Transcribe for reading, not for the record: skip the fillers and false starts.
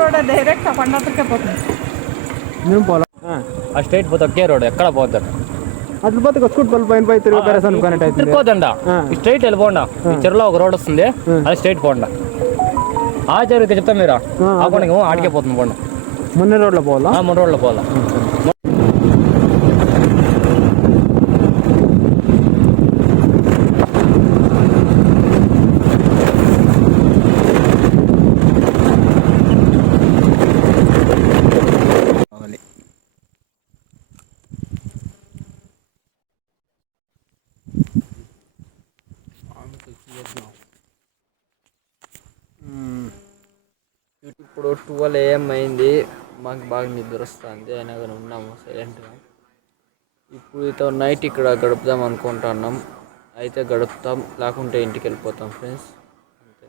Road direct పండగకే పోతుంది. మేము పోలా స్ట్రైట్ పోతే ఒకే రోడ్ ఎక్కడ పోతాడు అట్లా పోతే స్కూట్ పైన తిరిగి అనుకున్నట్టు అయితే తిరుక్కోదండ స్ట్రైట్ వెళ్ళిపోండా చెరువులో ఒక రోడ్ వస్తుంది అది స్ట్రైట్ పోండా ఆ చెరువుకి చెప్తాం మీరు ఆ పండుగ ఆడికే పోతుంది పోండా మొన్న రోడ్లో పోవాలా మొన్న రోడ్లో పోవాలా ఇప్పుడు 12 AM అయింది. మాకు బాగా నిద్ర వస్తుంది, అయినా కానీ ఉన్నాము సైలెంట్గా. ఇప్పుడు నైట్ ఇక్కడ గడుపుదాం అనుకుంటున్నాం. అయితే గడుపుతాం, లేకుంటే ఇంటికి వెళ్ళిపోతాం ఫ్రెండ్స్. అంతే.